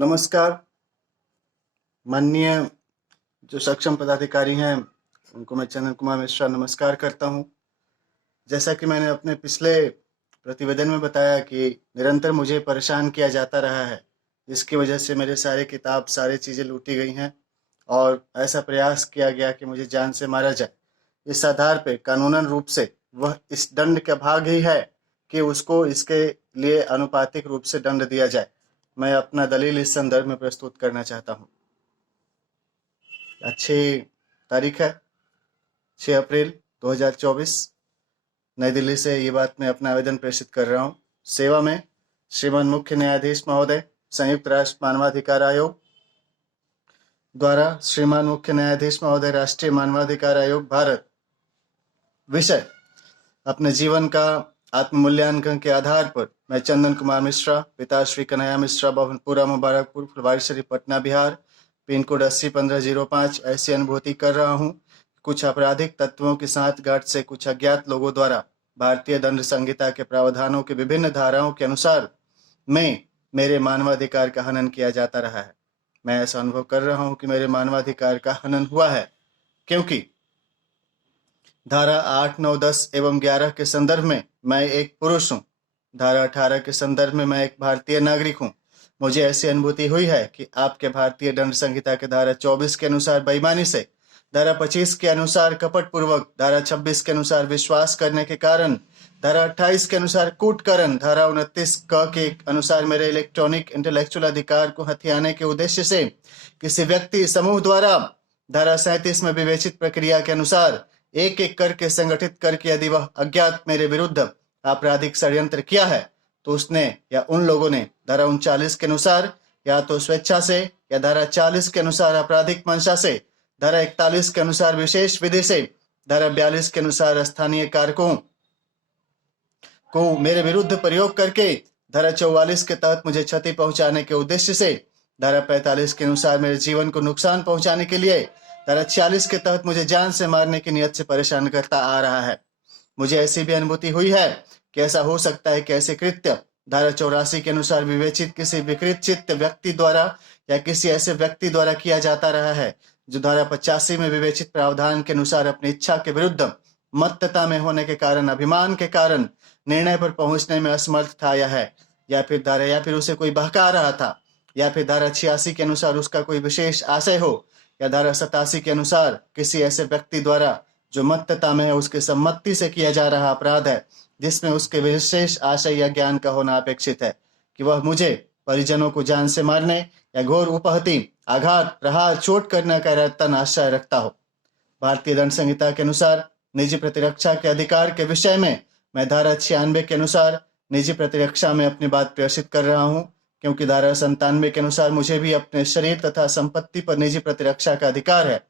नमस्कार। माननीय जो सक्षम पदाधिकारी हैं उनको मैं चंदन कुमार मिश्रा नमस्कार करता हूं। जैसा कि मैंने अपने पिछले प्रतिवेदन में बताया कि निरंतर मुझे परेशान किया जाता रहा है, जिसकी वजह से मेरे सारे किताब सारी चीज़ें लूटी गई हैं और ऐसा प्रयास किया गया कि मुझे जान से मारा जाए। इस आधार पे कानूनन रूप से वह इस दंड का भाग ही है कि उसको इसके लिए अनुपातिक रूप से दंड दिया जाए। मैं अपना दलील इस संदर्भ में प्रस्तुत करना चाहता हूँ। अच्छी तारीख है 6 अप्रैल 2024। नई दिल्ली से ये बात मैं अपना आवेदन प्रेषित कर रहा हूँ। सेवा में श्रीमान मुख्य न्यायाधीश महोदय, संयुक्त राष्ट्र मानवाधिकार आयोग द्वारा श्रीमान मुख्य न्यायाधीश महोदय, राष्ट्रीय मानवाधिकार आयोग भारत। विषय अपने जीवन का आत्ममूल्यांकन के आधार पर मैं चंदन कुमार मिश्रा, पिता श्री कन्हैया मिश्रा, भवनपुरा मुबारकपुर, फुलवारी शरीफ, पटना, बिहार, पिन कोड 801505, ऐसी अनुभूति कर रहा हूँ। कुछ आपराधिक तत्वों की सांठगांठ से कुछ अज्ञात लोगों द्वारा भारतीय दंड संहिता के प्रावधानों के विभिन्न धाराओं के अनुसार में मेरे मानवाधिकार का हनन किया जाता रहा है। मैं ऐसा अनुभव कर रहा हूँ कि मेरे मानवाधिकार का हनन हुआ है, क्योंकि धारा 8, 9, 10 एवं 11 के संदर्भ में मैं एक पुरुष हूँ। धारा 18 के संदर्भ में मैं एक भारतीय नागरिक हूँ। मुझे ऐसी अनुभूति हुई है कि आपके भारतीय दंड संहिता के धारा 24 के अनुसार बेईमानी से, धारा 25 के अनुसार कपट पूर्वक, धारा 26 के अनुसार विश्वास करने के कारण, धारा 28 के अनुसार कूटकरण, धारा 29 क के अनुसार मेरे इलेक्ट्रॉनिक इंटेलेक्चुअल अधिकार को हथियाने के उद्देश्य से किसी व्यक्ति समूह द्वारा धारा 37 में विवेचित प्रक्रिया के अनुसार एक एक करके संगठित करके यदि वह अज्ञात मेरे विरुद्ध आपराधिक षड्यंत्र किया है, तो उसने या उन लोगों ने धारा 39 के अनुसार या तो स्वेच्छा से, या धारा 40 के अनुसार आपराधिक मंशा से, धारा 41 के अनुसार विशेष विधि से, धारा 42 के अनुसार स्थानीय कारकों को मेरे विरुद्ध प्रयोग करके, धारा 44 के तहत मुझे क्षति पहुंचाने के उद्देश्य से, धारा 45 के अनुसार मेरे जीवन को नुकसान पहुंचाने के लिए, धारा 46 के तहत मुझे जान से मारने की नियत से परेशान करता आ रहा है। मुझे ऐसी भी अनुभूति हुई है कि ऐसा हो सकता है कि ऐसे कृत्य धारा 84 के अनुसार विवेचित किसी विकृत चित्त व्यक्ति द्वारा या किसी ऐसे व्यक्ति द्वारा किया जाता रहा है जो धारा 85 में विवेचित प्रावधान के अनुसार अपनी इच्छा के विरुद्ध मत्तता में होने के कारण, अभिमान के कारण निर्णय पर पहुंचने में असमर्थ था, या फिर उसे कोई बहका रहा था, या फिर धारा 86 के अनुसार उसका कोई विशेष आशय हो, या धारा 87 के अनुसार किसी ऐसे व्यक्ति द्वारा जो मत्तता में है उसके सम्मति से किया जा रहा अपराध है, जिसमें उसके विशेष आशय या ज्ञान का होना अपेक्षित है कि वह मुझे, परिजनों को जान से मारने या घोर उपहति, आघात, प्रहार, चोट करने का रतन आशय रखता हो। भारतीय दंड संहिता के अनुसार निजी प्रतिरक्षा के अधिकार के विषय में मैं धारा 96 के अनुसार निजी प्रतिरक्षा में अपनी बात प्रेषित कर रहा हूँ, क्योंकि धारा 97 के अनुसार मुझे भी अपने शरीर तथा संपत्ति पर निजी प्रतिरक्षा का अधिकार है।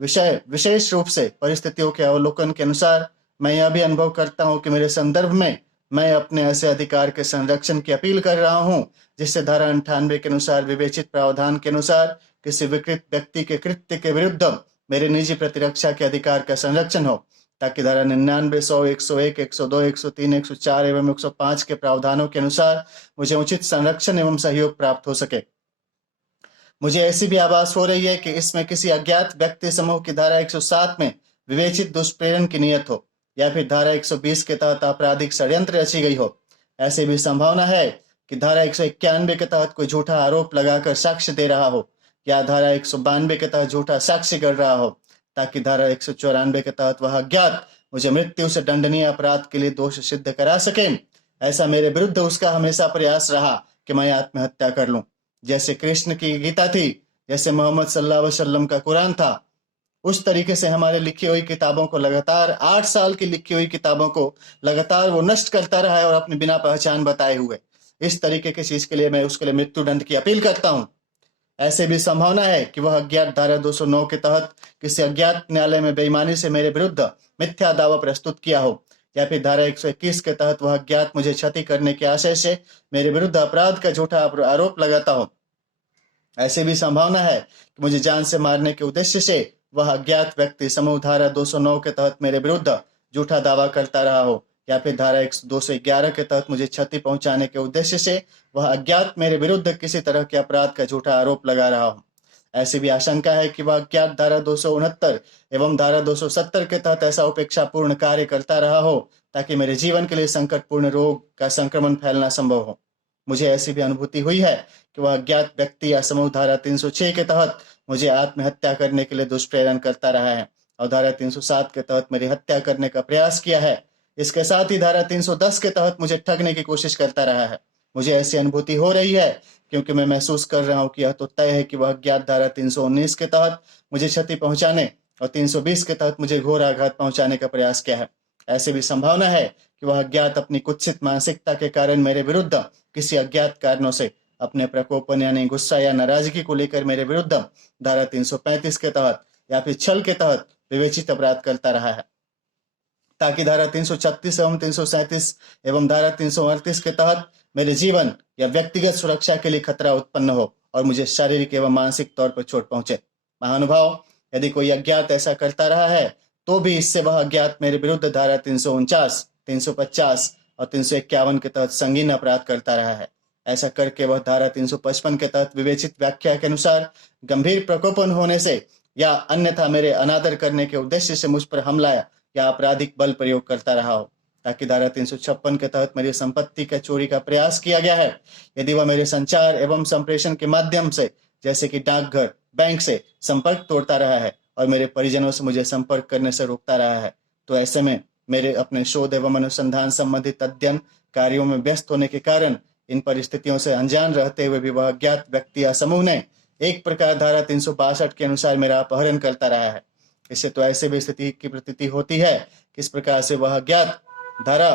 विषय विशेष रूप से परिस्थितियों के अवलोकन के अनुसार मैं यह भी अनुभव करता हूं कि मेरे संदर्भ में मैं अपने ऐसे अधिकार के संरक्षण की अपील कर रहा हूं, जिससे धारा 98 के अनुसार विवेचित प्रावधान के अनुसार किसी विकृत व्यक्ति के कृत्य के विरुद्ध मेरे निजी प्रतिरक्षा के अधिकार का संरक्षण हो, ताकि धारा 99, 100, 101, 102, 103, 104 एवं 105 के प्रावधानों के अनुसार मुझे उचित संरक्षण एवं सहयोग प्राप्त हो सके। मुझे ऐसी भी आभास हो रही है कि इसमें किसी अज्ञात व्यक्ति समूह की धारा 107 में विवेचित दुष्प्रेरण की नियत हो, या फिर धारा 120 के तहत आपराधिक षड्यंत्र रची गई हो। ऐसी भी संभावना है कि धारा 191 के तहत कोई झूठा आरोप लगाकर साक्ष्य दे रहा हो, या धारा 192 के तहत झूठा साक्ष्य कर रहा हो, ताकि धारा 194 के तहत वह अज्ञात मुझे मृत्यु से दंडनीय अपराध के लिए दोष सिद्ध करा सके। ऐसा मेरे विरुद्ध उसका हमेशा प्रयास रहा कि मैं आत्महत्या कर लूं। जैसे कृष्ण की गीता थी, जैसे मोहम्मद सल्लल्लाहु अलैहि वसल्लम का कुरान था, उस तरीके से हमारे लिखी हुई किताबों को लगातार 8 साल की लिखी हुई किताबों को लगातार वो नष्ट करता रहा है, और अपनी बिना पहचान बताए हुए इस तरीके की चीज के लिए मैं उसके लिए मृत्यु दंड की अपील करता हूं। ऐसे भी संभावना है कि वह अज्ञात धारा 209 के तहत किसी अज्ञात न्यायालय में बेईमानी से मेरे विरुद्ध मिथ्या दावा प्रस्तुत किया हो, या फिर धारा 121 के तहत वह अज्ञात मुझे क्षति करने के आशय से मेरे विरुद्ध अपराध का झूठा आरोप लगाता हो। ऐसी भी संभावना है कि मुझे जान से मारने के उद्देश्य से वह अज्ञात व्यक्ति समूह धारा 209 के तहत मेरे विरुद्ध झूठा दावा करता रहा हो, या फिर धारा 211 के तहत मुझे क्षति पहुंचाने के उद्देश्य से वह अज्ञात मेरे विरुद्ध किसी तरह के अपराध का झूठा आरोप लगा रहा हूं। ऐसी भी आशंका है कि वह अज्ञात धारा 269 एवं धारा 270 के तहत ऐसा उपेक्षापूर्ण कार्य करता रहा हो ताकि मेरे जीवन के लिए संकटपूर्ण रोग का संक्रमण फैलना संभव हो। मुझे ऐसी भी अनुभूति हुई है कि वह अज्ञात व्यक्ति या समूह धारा 306 के तहत मुझे आत्महत्या करने के लिए दुष्प्रेरण करता रहा है और धारा 307 के तहत मेरी हत्या करने का प्रयास किया है। इसके साथ ही धारा 310 के तहत मुझे ठगने की कोशिश करता रहा है। मुझे ऐसी अनुभूति हो रही है क्योंकि मैं महसूस कर रहा हूं कि यह तो तय है कि वह अज्ञात धारा 319 के तहत मुझे क्षति पहुंचाने और 320 के तहत मुझे घोर आघात पहुंचाने का प्रयास किया है। ऐसी भी संभावना है कि वह अज्ञात अपनी कुत्सित मानसिकता के कारण मेरे विरुद्ध किसी अज्ञात कारणों से अपने प्रकोपन यानी गुस्सा या नाराजगी को लेकर मेरे विरुद्ध धारा 335 के तहत या फिर छल के तहत विवेचित अपराध करता रहा है, ताकि धारा 336 एवं 337 एवं धारा 338 के तहत मेरे जीवन या व्यक्तिगत सुरक्षा के लिए खतरा उत्पन्न हो और मुझे शारीरिक एवं मानसिक तौर पर चोट पहुंचे। महानुभाव, यदि कोई अज्ञात ऐसा करता रहा है तो भी इससे वह अज्ञात मेरे विरुद्ध धारा 349, 350 और 351 के तहत संगीन अपराध करता रहा है। ऐसा करके वह धारा 355 के तहत विवेचित व्याख्या के अनुसार गंभीर प्रकोपन होने से या अन्यथा मेरे अनादर करने के उद्देश्य से मुझ पर हमला या आपराधिक बल प्रयोग करता रहा हो, ताकि धारा 356 के तहत मेरी संपत्ति का चोरी का प्रयास किया गया है। यदि वह मेरे संचार एवं संप्रेषण के माध्यम से जैसे कि डाकघर, बैंक से संपर्क तोड़ता रहा है और मेरे परिजनों से मुझे संपर्क करने से रोकता रहा है, तो ऐसे में मेरे अपने शोध एवं अनुसंधान संबंधित अध्ययन कार्यों में व्यस्त होने के कारण इन परिस्थितियों से अनजान रहते हुए भी वह अज्ञात व्यक्ति या समूह ने एक प्रकार धारा 362 के अनुसार मेरा अपहरण करता रहा है। इससे तो ऐसे भी स्थिति की प्रतीति होती है कि इस प्रकार से वह अज्ञात धारा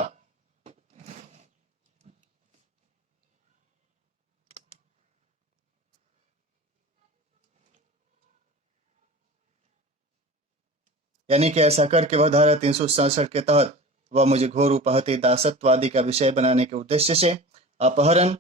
यानी कि ऐसा करके वह धारा 367 के तहत वह मुझे घोर उपहति दासत्व आदि का विषय बनाने के उद्देश्य से अपहरण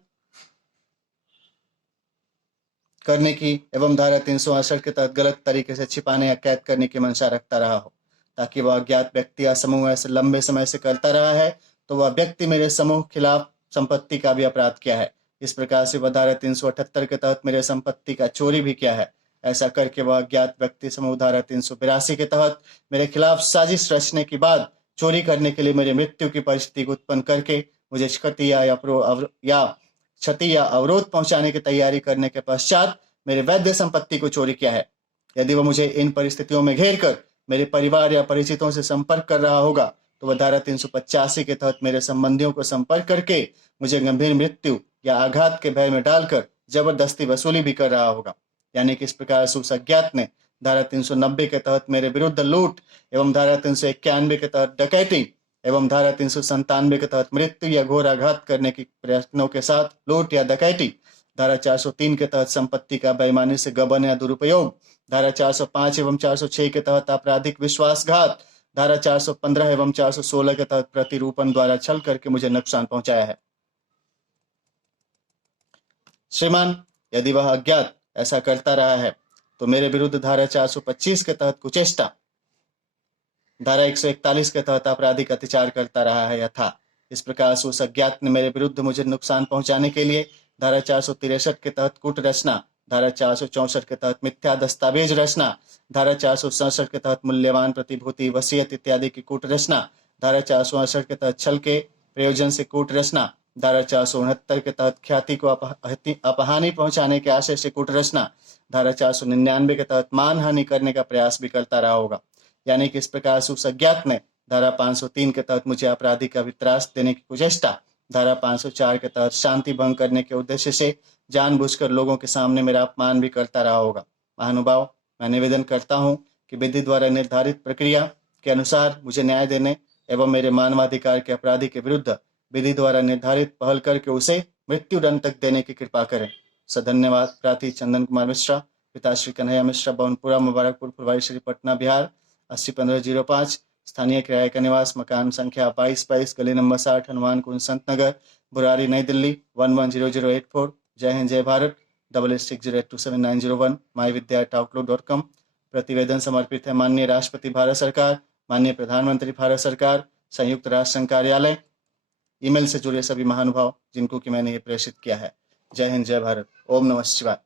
करने की एवं धारा 368 के तहत गलत तरीके से छिपाने या कैद करने की मंशा रखता रहा हो, ताकि वह अज्ञात व्यक्ति या समूह ऐसे लंबे समय से करता रहा है तो वह व्यक्ति मेरे समूह खिलाफ संपत्ति का भी अपराध किया है। इस प्रकार से वह धारा 378 के तहत मेरे संपत्ति का चोरी भी किया है। ऐसा करके वह अज्ञात व्यक्ति समूह धारा 382 के तहत मेरे खिलाफ साजिश रचने के बाद चोरी करने के लिए मेरी मृत्यु की परिस्थिति उत्पन्न करके मुझे क्षति या अवरोध पहुंचाने की तैयारी करने के पश्चात मेरे वैध संपत्ति को चोरी किया है। यदि वह मुझे इन परिस्थितियों में घेर कर मेरे परिवार या परिचितों से संपर्क कर रहा होगा तो वह धारा 385 के तहत मेरे संबंधियों को संपर्क करके मुझे गंभीर मृत्यु या आघात के भय में डालकर जबरदस्ती वसूली भी कर रहा होगा। यानी कि इस प्रकार से उस अज्ञात ने धारा 390 के तहत मेरे विरुद्ध लूट एवं धारा 391 के तहत डकैती एवं धारा 397 के तहत मृत्यु या घोर आघात करने के प्रयत्नों के साथ लूट या डकैती, धारा 403 के तहत संपत्ति का बेईमानी से गबन या दुरुपयोग, धारा 405 एवं 406 के तहत आपराधिक विश्वासघात, धारा 415 एवं 416 के तहत प्रतिरूपण द्वारा छल करके मुझे नुकसान पहुंचाया है। श्रीमान, यदि वह अज्ञात ऐसा करता रहा है तो मेरे विरुद्ध धारा 425 के तहत कुचेष्टा, धारा 141 के तहत आपराधिक अत्याचार करता रहा है या था। इस प्रकार से उस अज्ञात ने मेरे विरुद्ध मुझे नुकसान पहुंचाने के लिए धारा 463 के तहत कूट रचना, धारा 464 के तहत मिथ्या दस्तावेज रचना, धारा 467 के तहत मूल्यवान प्रतिभूति वसीयत इत्यादि की कूट रचना, धारा 468 के तहत छल के प्रयोजन से कूट रचना, धारा 469 के तहत ख्याति को अपहानि पहुंचाने के आशय से कूट रचना, धारा 499 के तहत मानहानि करने का प्रयास भी करता रहा होगा। यानी कि इस प्रकार से उस अज्ञात ने धारा 503 के तहत मुझे अपराधी का वित्रास देने की कुचेष्टा, धारा 504 के तहत शांति भंग करने के उद्देश्य से जानबूझकर लोगों के सामने मेरा अपमान भी करता रहा होगा। महानुभाव, मैं निवेदन करता हूं कि विधि द्वारा निर्धारित प्रक्रिया के अनुसार मुझे न्याय देने एवं मेरे मानवाधिकार के अपराधी के विरुद्ध विधि द्वारा निर्धारित पहल करके उसे मृत्यु दंड तक देने की कृपा करें। सधन्यवाद। प्रार्थी चंदन कुमार मिश्रा, पिता श्री कन्हैया मिश्रा, भवनपुरा, मुबारकपुर, फुलवारी शरीफ, पटना, बिहार 801505। स्थानीय किराए का निवास, मकान संख्या 2222, गली नंबर 60, हनुमान कुंज, संत नगर, बुरारी, नई दिल्ली 110084। जय हिंद, जय भारत। 8660827901। myvidya@outlook.com। प्रतिवेदन समर्पित है माननीय राष्ट्रपति भारत सरकार, माननीय प्रधानमंत्री भारत सरकार, संयुक्त राष्ट्र संघ कार्यालय, ईमेल से जुड़े सभी महानुभाव जिनको कि मैंने ये प्रेषित किया है। जय हिंद, जय भारत, ओम नमः शिवाय।